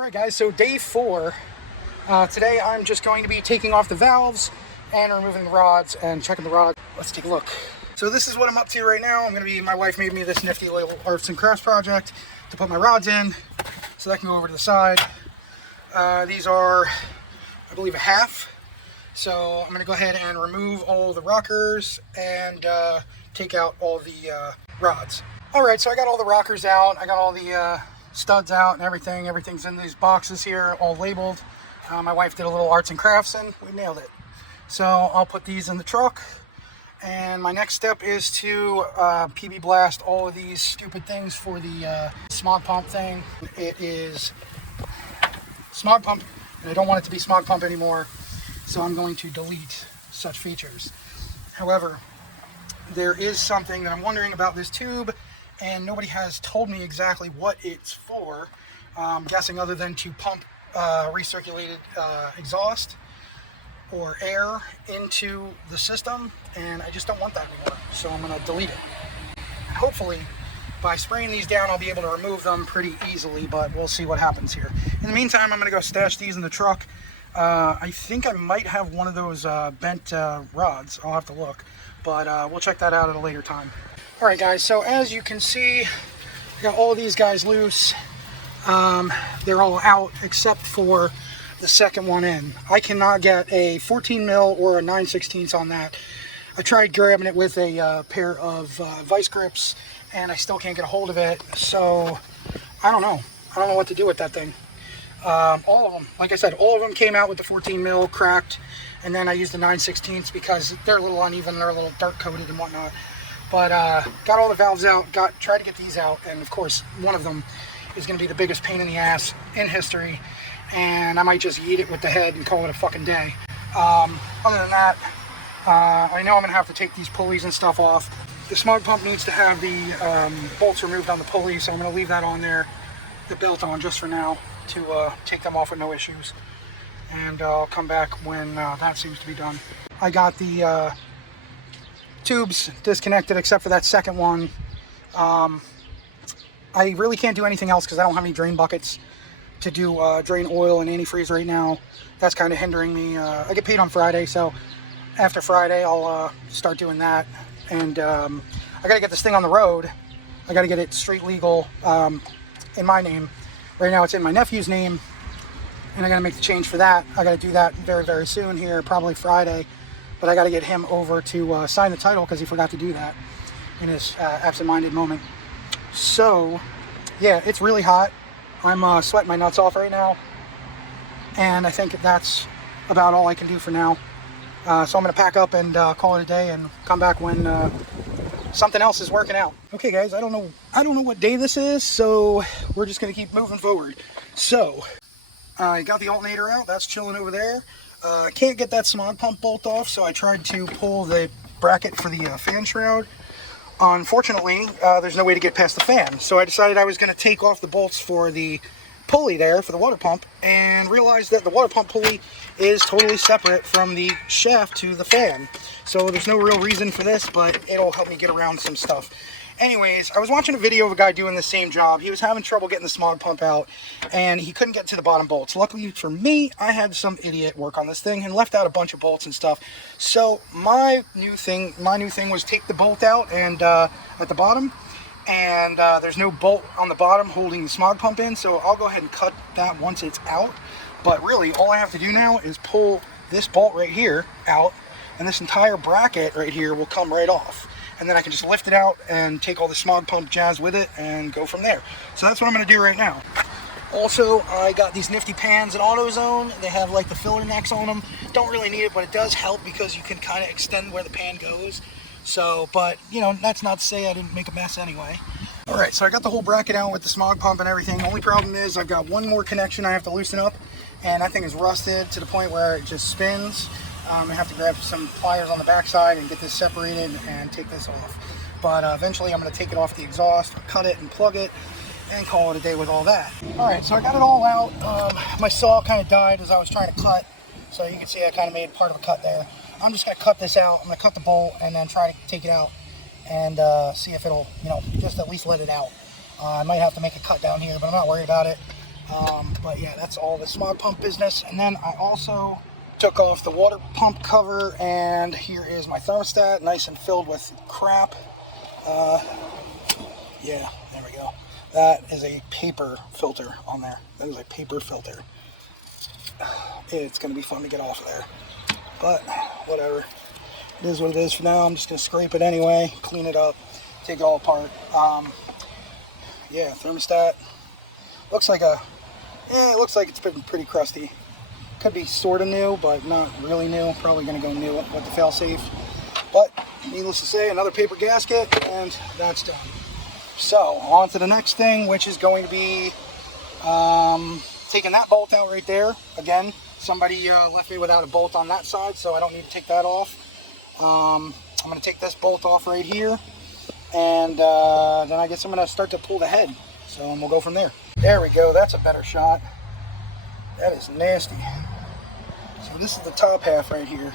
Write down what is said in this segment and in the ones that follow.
Alright guys, so day 4. Today I'm just going to be taking off the valves and removing the rods and checking the rods. Let's take a look. So this is what I'm up to right now. My wife made me this nifty little arts and crafts project to put my rods in so that can go over to the side. These are, I believe, a half. So I'm going to go ahead and remove all the rockers and take out all the rods. Alright, so I got all the rockers out. I got all the studs out and everything. Everything's in these boxes here, all labeled. My wife did a little arts and crafts and we nailed it. So I'll put these in the truck. And my next step is to PB blast all of these stupid things for the smog pump thing. It is smog pump, and I don't want it to be smog pump anymore. So I'm going to delete such features. However, there is something that I'm wondering about this tube, and nobody has told me exactly what it's for. I'm guessing other than to pump recirculated exhaust or air into the system, and I just don't want that anymore. So I'm going to delete it. And hopefully, by spraying these down, I'll be able to remove them pretty easily, but we'll see what happens here. In the meantime, I'm going to go stash these in the truck. I think I might have one of those bent rods. I'll have to look, but we'll check that out at a later time. Alright guys, so as you can see, I got all these guys loose. They're all out except for the second one in. I cannot get a 14 mil or a 9/16 on that. I tried grabbing it with a pair of vice grips and I still can't get a hold of it. So I don't know. I don't know what to do with that thing. All of them, like I said, all of them came out with the 14 mil cracked, and then I used the 9/16 because they're a little uneven, they're a little dirt coated and whatnot. But got all the valves out, tried to get these out, and of course one of them is going to be the biggest pain in the ass in history, and I might just yeet it with the head and call it a fucking day. Other than that, I know I'm going to have to take these pulleys and stuff off. The smog pump needs to have the bolts removed on the pulley, so I'm going to leave that on there, the belt on just for now, to take them off with no issues. And I'll come back when that seems to be done. I got the tubes disconnected except for that second one. I really can't do anything else because I don't have any drain buckets to do drain oil and antifreeze right now. That's kind of hindering me. I get paid on Friday, so after Friday I'll start doing that. And I gotta get this thing on the road. I gotta get it street legal in my name. Right now it's in my nephew's name, and I gotta make the change for that. I gotta do that very, very soon here, probably Friday. But I gotta get him over to sign the title because he forgot to do that in his absent-minded moment. So, yeah, it's really hot. I'm sweating my nuts off right now. And I think that's about all I can do for now. So I'm gonna pack up and call it a day and come back when something else is working out. Okay guys, I don't know what day this is, so we're just gonna keep moving forward. So I got the alternator out, that's chilling over there. I can't get that smog pump bolt off, so I tried to pull the bracket for the fan shroud. Unfortunately, there's no way to get past the fan, so I decided I was going to take off the bolts for the pulley there for the water pump, and realized that the water pump pulley is totally separate from the shaft to the fan. So there's no real reason for this, but it'll help me get around some stuff. Anyways, I was watching a video of a guy doing the same job. He was having trouble getting the smog pump out, and he couldn't get to the bottom bolts. Luckily for me, I had some idiot work on this thing and left out a bunch of bolts and stuff. So my new thing was take the bolt out and at the bottom, and there's no bolt on the bottom holding the smog pump in, so I'll go ahead and cut that once it's out. But really, all I have to do now is pull this bolt right here out, and this entire bracket right here will come right off. And then I can just lift it out and take all the smog pump jazz with it and go from there. So that's what I'm going to do right now. Also, I got these nifty pans in AutoZone. They have like the filler necks on them. Don't really need it, but it does help because you can kind of extend where the pan goes. So, but you know, that's not to say I didn't make a mess anyway. Alright, so I got the whole bracket out with the smog pump and everything. Only problem is I've got one more connection I have to loosen up, and that thing is rusted to the point where it just spins. I have to grab some pliers on the backside and get this separated and take this off. But eventually I'm going to take it off the exhaust, cut it and plug it, and call it a day with all that. Alright, so I got it all out. My saw kind of died as I was trying to cut, so you can see I kind of made part of a cut there. I'm just going to cut this out. I'm going to cut the bolt and then try to take it out and see if it'll, just at least let it out. I might have to make a cut down here, but I'm not worried about it. But yeah, that's all the smog pump business. And then I also took off the water pump cover, and here is my thermostat, nice and filled with crap. Yeah, there we go. That is a paper filter on there. That is a paper filter. It's going to be fun to get off of there. But whatever. It is what it is for now. I'm just going to scrape it anyway, clean it up, take it all apart. Yeah, thermostat. Looks like it looks like it's been pretty crusty. Could be sort of new, but not really new. Probably going to go new with the fail-safe. But needless to say, another paper gasket, and that's done. So on to the next thing, which is going to be taking that bolt out right there. Again, somebody left me without a bolt on that side, so I don't need to take that off. I'm going to take this bolt off right here, and then I guess I'm going to start to pull the head. So we'll go from there. There we go. That's a better shot. That is nasty. So this is the top half right here.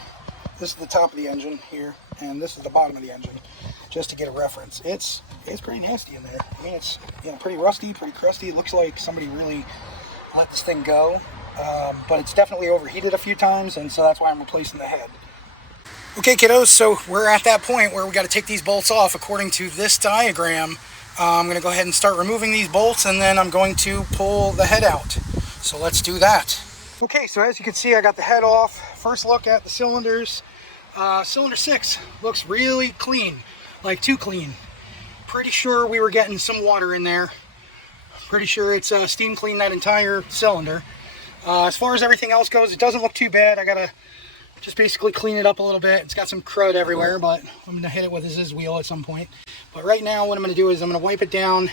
This is the top of the engine here, and this is the bottom of the engine, just to get a reference. It's pretty nasty in there. I mean, it's pretty rusty, pretty crusty. It looks like somebody really let this thing go, but it's definitely overheated a few times, and so that's why I'm replacing the head. Okay, kiddos, so we're at that point where we got to take these bolts off according to this diagram. I'm going to go ahead and start removing these bolts, and then I'm going to pull the head out. So let's do that. Okay, so as you can see, I got the head off. First look at the cylinders. Cylinder 6 looks really clean, like too clean. Pretty sure we were getting some water in there. Pretty sure it's steam cleaned that entire cylinder. As far as everything else goes, it doesn't look too bad. I gotta just basically clean it up a little bit. It's got some crud everywhere, but I'm gonna hit it with this wheel at some point. But right now what I'm gonna do is I'm gonna wipe it down.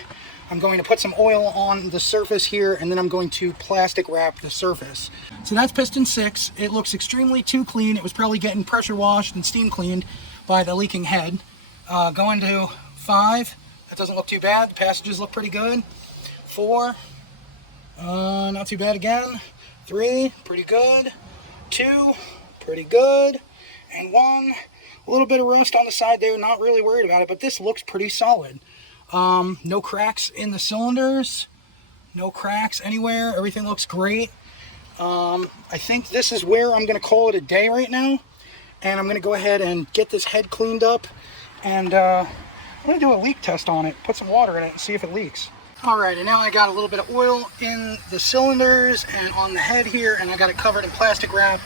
I'm going to put some oil on the surface here, and then I'm going to plastic wrap the surface. So that's piston 6. It looks extremely too clean. It was probably getting pressure washed and steam cleaned by the leaking head. Going to 5. That doesn't look too bad. The passages look pretty good. 4. Not too bad again. 3. Pretty good. 2. Pretty good. And 1. A little bit of rust on the side there. Not really worried about it, but this looks pretty solid. No cracks in the cylinders, no cracks anywhere. Everything looks great. I think this is where I'm going to call it a day right now, and I'm going to go ahead and get this head cleaned up, and I'm going to do a leak test on it, put some water in it and see if it leaks. Alright, and now I got a little bit of oil in the cylinders and on the head here, and I got it covered in plastic wrap.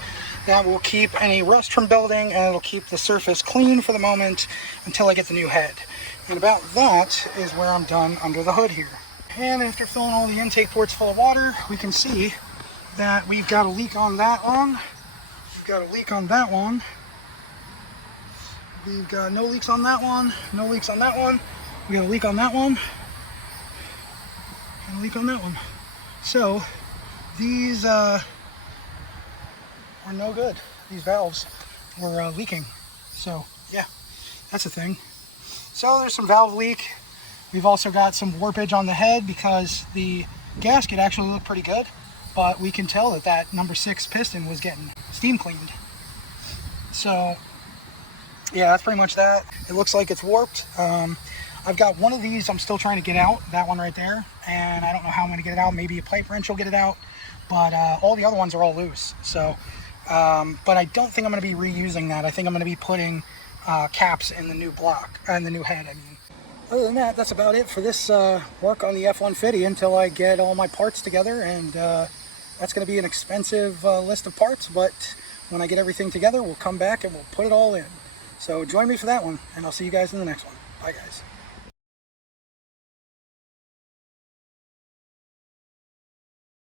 That will keep any rust from building, and it'll keep the surface clean for the moment until I get the new head. And about that is where I'm done under the hood here. And after filling all the intake ports full of water, we can see that we've got a leak on that one. We've got a leak on that one. We've got no leaks on that one. No leaks on that one. We got a leak on that one. And a leak on that one. So these are no good. These valves were leaking. So yeah, that's a thing. So there's some valve leak. We've also got some warpage on the head because the gasket actually looked pretty good, but we can tell that that number 6 piston was getting steam cleaned. So yeah, that's pretty much that. It looks like it's warped. I've got one of these I'm still trying to get out, that one right there, and I don't know how I'm going to get it out. Maybe a pipe wrench will get it out, but all the other ones are all loose. So, but I don't think I'm going to be reusing that. I think I'm going to be putting caps in the new block, and the new head, I mean. Other than that, that's about it for this work on the F-150 until I get all my parts together, and that's going to be an expensive list of parts, but when I get everything together, we'll come back and we'll put it all in. So join me for that one, and I'll see you guys in the next one. Bye, guys.